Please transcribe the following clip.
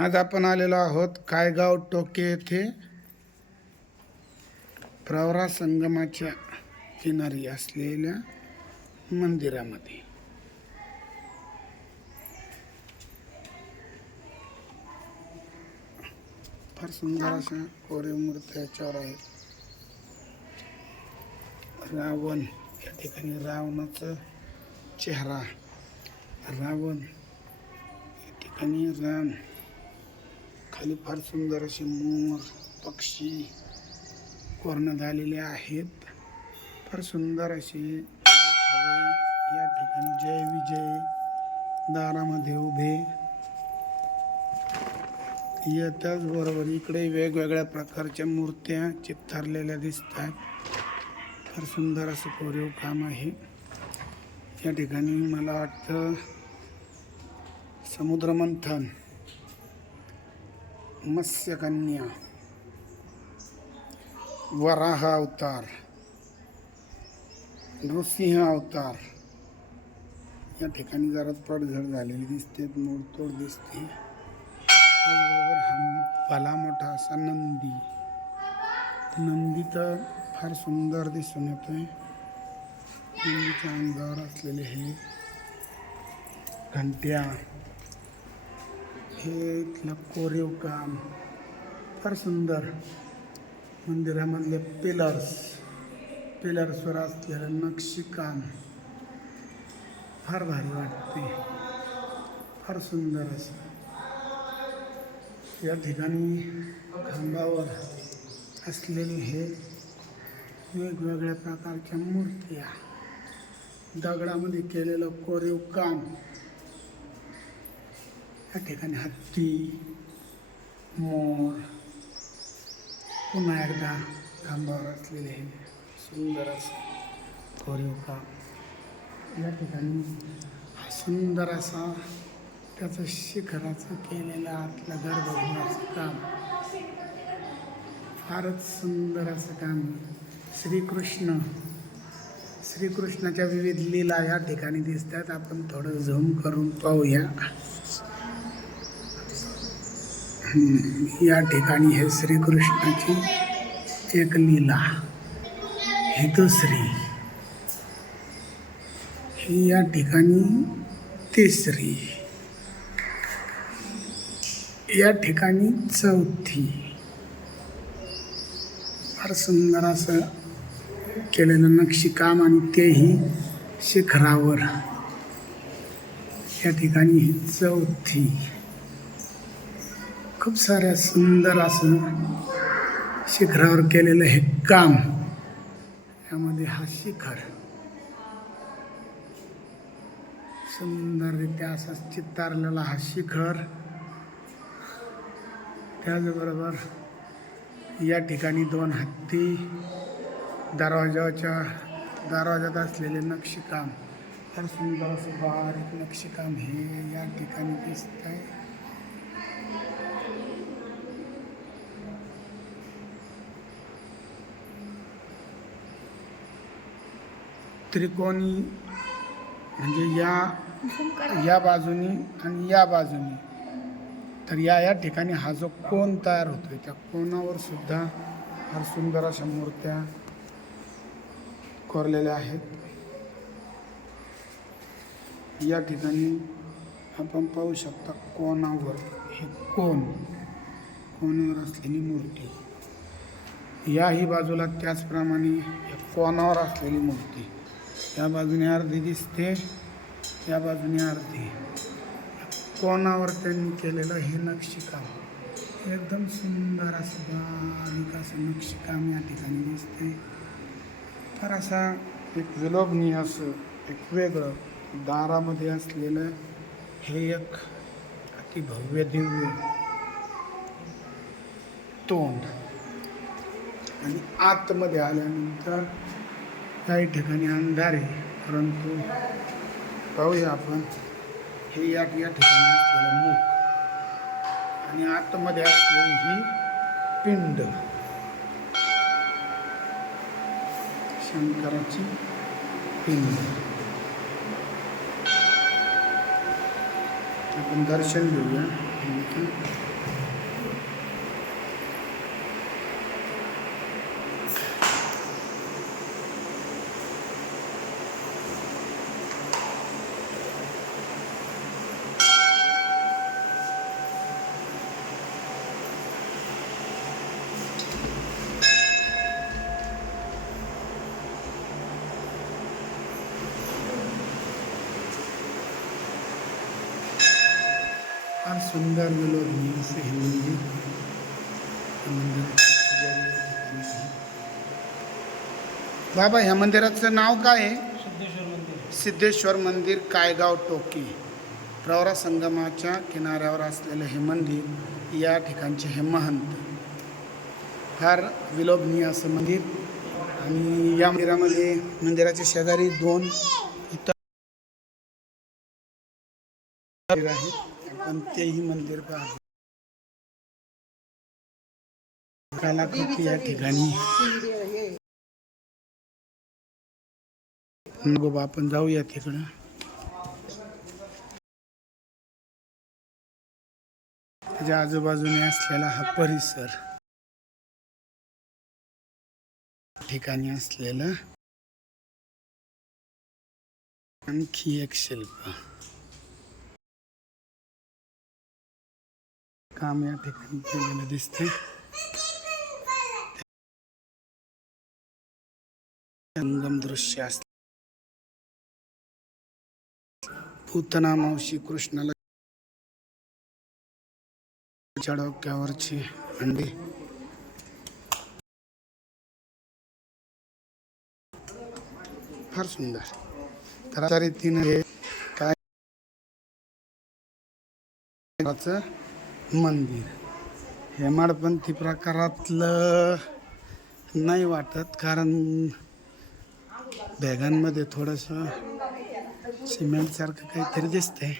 आज आपण आलेलो आहोत कायगाव टोके येथे प्रवरा संगमाच्या किनारी असलेल्या मंदिरामध्ये. फार सुंदर अशा कोरीव मूर्त्या याच्यावर आहेत. रावण, या ठिकाणी रावणाचा चेहरा, रावण, या ठिकाणी राम, खाली फार सुंदर असे मोर, पक्षी कोरण्यात आलेले आहेत. फार सुंदर असे या ठिकाणी जय विजय दारामध्ये उभे. या त्याचबरोबर इकडे वेगवेगळ्या प्रकारच्या मूर्त्या चित्तारलेल्या दिसतात. फार सुंदर असं कोरीव काम आहे. या ठिकाणी मला वाटतं समुद्रमंथन, मत्स्यकन्या, वराह अवतार, नृसिंह अवतार या ठिकाणी जरा पडझड झालेली दिसते, मोडतोड दिसते. त्याचबरोबर हा भला मोठा असा नंदी तर फार सुंदर दिसून येतोय. नंदीच्या अंगावर असलेले हे घंट्या, हे इथलं कोरीव काम फार सुंदर. मंदिरामधले पिलर्सवर असलेलं नक्षीकाम फार भारी वाटते, फार सुंदर असं. या ठिकाणी खांबावर असलेले हे वेगवेगळ्या प्रकारच्या मूर्त्या, दगडामध्ये केलेलं कोरीव काम. या ठिकाणी हत्ती, मोर, पुन्हा एकदा खांबावर असलेले हे सुंदर असं कोरीव काम. या ठिकाणी सुंदर असा त्याचं शिखराचं केलेलं आतलं गर्भगृहाचं काम, फारच सुंदर असं काम. श्रीकृष्णाच्या विविध लीला या ठिकाणी दिसतात. आपण थोडं झूम करून पाहूया. या ठिकाणी हे श्रीकृष्णाची एक लीला, ही दुसरी, ही या ठिकाणी तिसरी, या ठिकाणी चौथी. फार सुंदर असं केलेलं नक्षीकाम आणि तेही शिखरावर. या ठिकाणी ही चौथी. खूप साऱ्या सुंदर असं शिखरावर केलेलं हे काम. यामध्ये हा शिखर सुंदररित्या असा चित्तारलेला हा शिखर. त्याचबरोबर या ठिकाणी दोन हत्ती, दरवाजात असलेले नक्षीकाम, फार सुंदर असं बारीक नक्षीकाम हे या ठिकाणी दिसत आहे. त्रिकोणी म्हणजे या बाजूनी आणि या बाजूनी. तर या ठिकाणी हा जो कोन तयार होतोय, त्या कोनावर सुद्धा फार सुंदर अशा मूर्त्या कोरलेल्या आहेत. या ठिकाणी आपण पाहू शकता कोनावर हे कोनावर असलेली मूर्ती. याही बाजूला त्याचप्रमाणे कोनावर असलेली मूर्ती. या बाजूने अर्धी दिसते, या बाजूने अर्धी. कोनावर त्यांनी केलेलं हे नक्षीकाम एकदम सुंदर असं बारीक असं नक्षीकाम या ठिकाणी दिसते. फार असा एक विलोभनीय असं एक वेगळं दारामध्ये असलेलं हे एक अति भव्य दिव्य तोंड. आणि आतमध्ये आल्यानंतर काही ठिकाणी अंधार आहे, परंतु पाहूया आपण हे या ठिकाणी असलेलं मुख आणि आतमध्ये असलेली ही पिंड, शंकराची पिंड. आपण दर्शन घेऊया. फार सुंदर विलोभनीय असं हे मंदिर. बाबा ह्या मंदिराचं नाव काय आहे? सिद्धेश्वर मंदिर. सिद्धेश्वर मंदिर, कायगाव टोकी. प्रवरा संगमाच्या किनाऱ्यावर असलेलं हे मंदिर, या ठिकाणचे हे महंत. फार विलोभनीय असं मंदिर. आणि या मंदिरामध्ये मंदिराच्या शेजारी 2 इतर आहेत. आपण तेही मंदिर पाहू. कलाकृती या ठिकाणी. बाबा आपण जाऊया तिकडं. त्याच्या आजूबाजूने असलेला हा परिसर, ठिकाणी असलेलं आणखी एक शिल्प काम या ठिकाणी केलेलं दिसते. संगम दृश्य असते. पूतना मावशी कृष्णाला डोक्यावरची हंडी. फार सुंदर. तर अशा रीतीने हे काय मंदिर हेमाडपंथी प्रकारातलं नाही वाटत, कारण भेगांमध्ये थोडंसं सिमेंट सारखं काहीतरी दिसतंय.